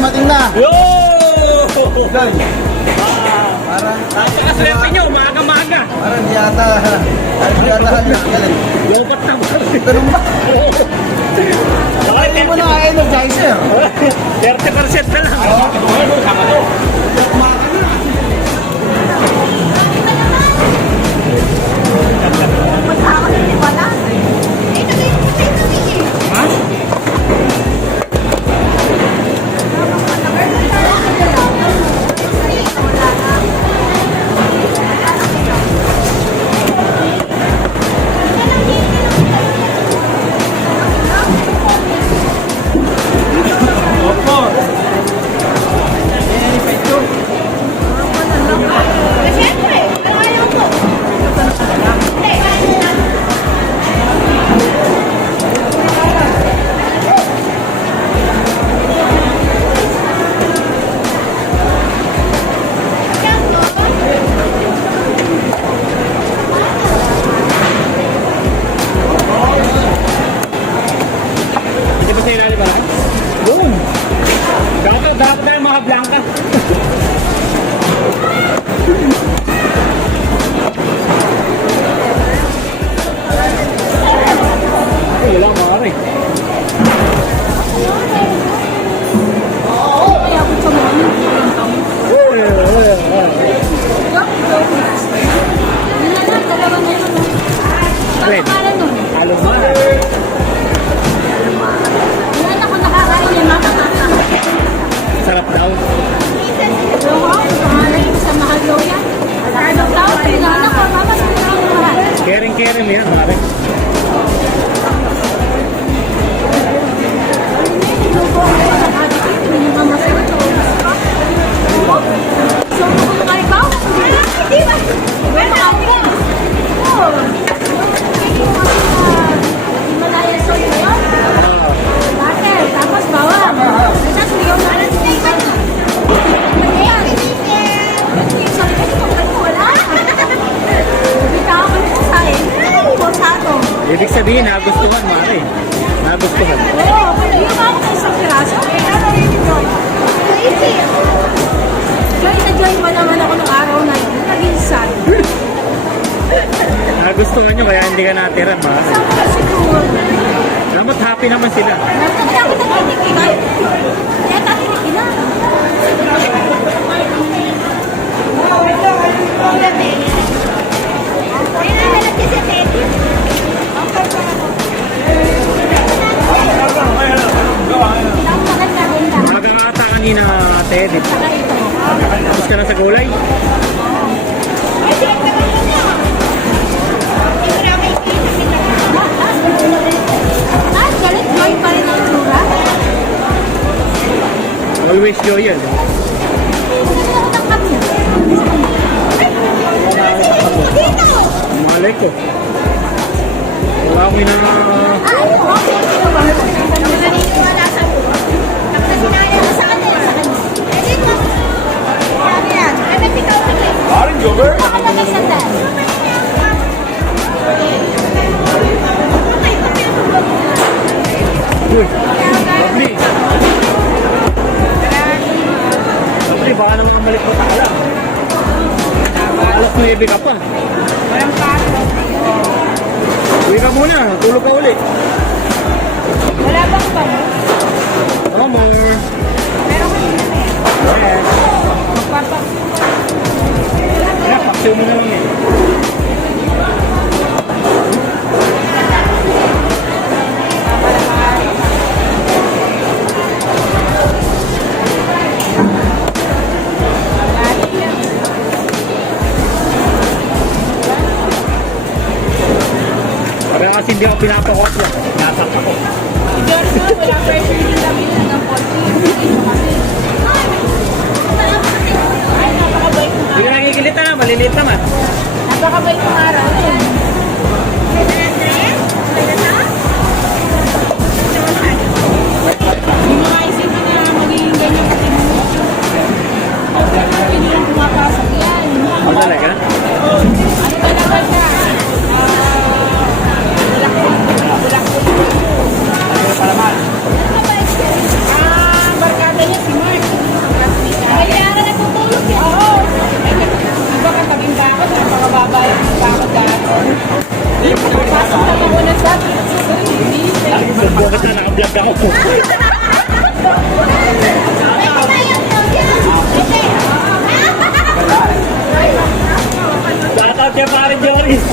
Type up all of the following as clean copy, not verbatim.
dumating na. Yo! Loy. Parang... Saka swerte nyo, maaga-maaga. Parang di yata halos galing. Lobat na ba? Ganun ba? Ay, mo na energizer. 30% na lang. Maka na. Dapat tayo mga blanca. Ay, wala mga rin. Sarap daw. Kering-kering yan, pare. Tapos bawang. Tapos bigyan mo na steak. Ibig sabihin, nagustuhan, mare. Nagustuhan. Oo, hindi ba ako sa isang piraso? Ano rin ito? Joy na joy pa naman ako ng araw na yun. Naging sad. Nagustuhan nyo, kaya hindi ka natira, ma. Saan ko siguro? Dapat happy naman sila. Kaya ako nagtitikilan. Kaya tatikilan. Nagkakata kanina, ate, di ba? Tapos ka na sa gulay? Galit joy pa rin ang itsura. Always joy yan. Malay ko. Wala akong Naniniwala sa ulo. Tapos sinaya mo sa kanila. Edit mo. Sabi yan. Edit ikaw sa clip. Parang jogger. Baka na may sandal. Uy, lovely. Lovely, baka naman ang balik mo tala. Alas 9 ka pa. Walang pato. Uwi ka muna, tulog ka ulit. Wala bang bango? No more. Meron ka din na eh. Yes. Magpapak. Kaya, paksiw mo na lang eh. Kaya kasi hindi ako pinapakot lang. Nasak ako. Wala pressure din kami ng konti. Ay, napakabait ng Hindi ka nakikilita na, maliliit naman. Napakabait ng araw. Hindi mo naisip na magiging ganyan kasi mo. Hindi lang pumapasok yan. Ang talaga? Ano ba naman na? Barkada niya si Mark. Bakit na naka-vlog ako? Shoutout kay pare Joris.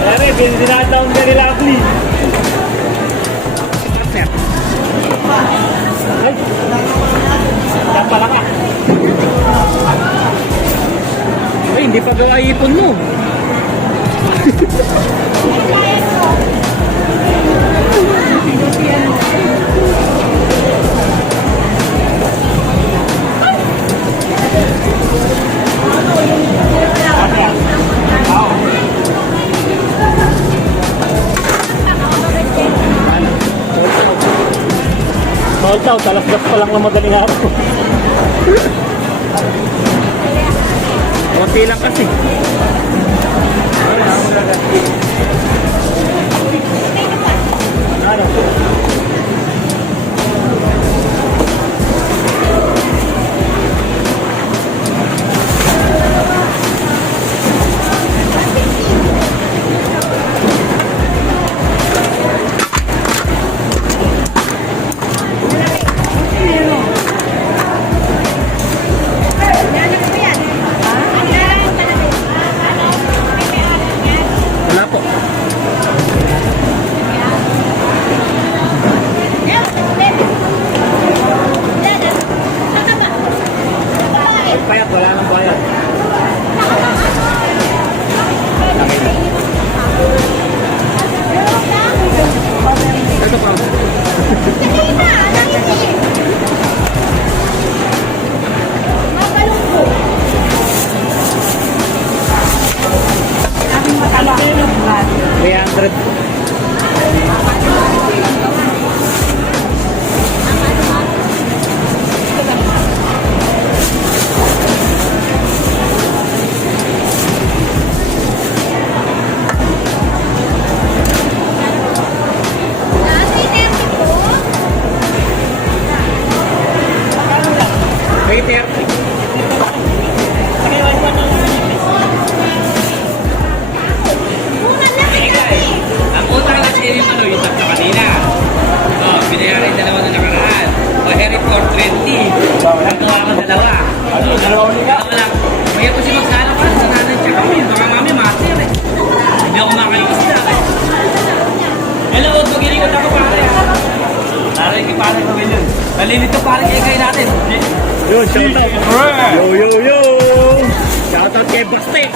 Pare, binatawag ka ni Lovely. Partner. Ay. Saan pala ka? Ay, hindi pa gawa ipon mo. Sold out, alas-gas pa lang ng madaling araw. Konti lang kasi. Ano? Wala po. Payat, wala nang bayad. Ito pa. Mataba. 300. May 30. Ang utang na siya yung ano, yung tatlo kanina. Binayaran yung dalawa na nakaraan. Herit for 20. Nagawa ko dalawa. Dalawa lang. Kaya ko siya magsala pa sa nanan siya kami. Baka mami matir eh. Hindi ako makalipas na eh. Hello, magilingot ako pare. Naray kay pare ko yun. Nalinito pare kay natin. Yun, shoutout. Yo. Shoutout kay Baste.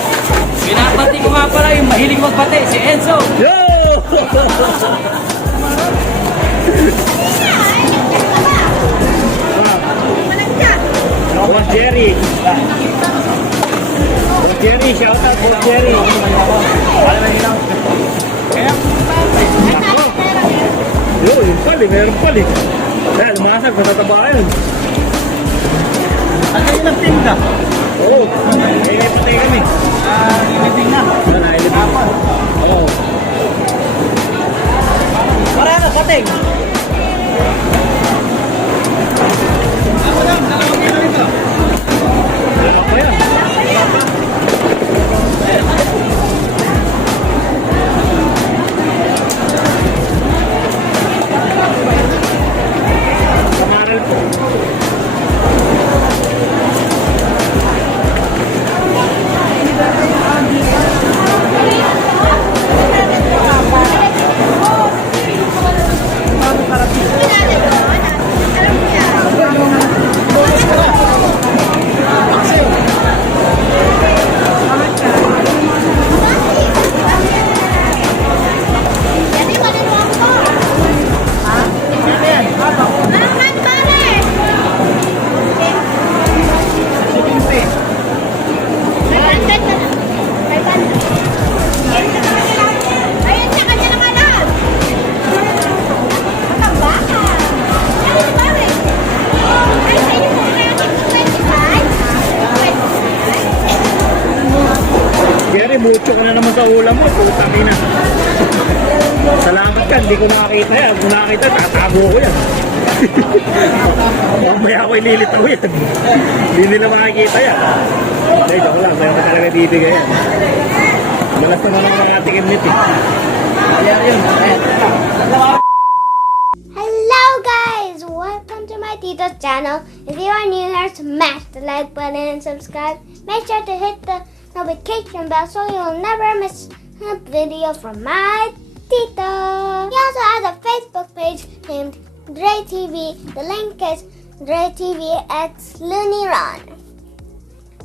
Binabati ko nga pala yung mahilig magbate, si Enzo. Yo! Boss Jerry. Boss Jerry, shoutout Boss Jerry. Yo, yun pala, meron pala. Dahil lumasag, matataba yun. Ano yung nagtinda? Oo, eh, patay kami. Limiting na. Wala na, ilibig. Oo. Para na, kating. Wala pa yan. Kamaral po. Jerry, mucho ka na naman sa ulam mo. Putang ina. Salamat ka, hindi ko nakakita yan. Kung nakakita, tatago ko yan. Mamaya ako ililitaw yan. Hindi nila makikita yan. Hindi, joke lang. Mayroon na talaga bibigay yan. Malas naman ang mga tikim nito. Ayan yun. Ayan. Hello guys! Welcome to my Tito's channel. If you are new here, smash the like button and subscribe. Make sure to hit the notification bell so you'll never miss a video from my Tito. He also has a Facebook page named Dre TV. The link is Dre TV X Looney Ron.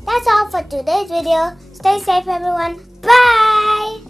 That's all for today's video. Stay safe everyone. Bye!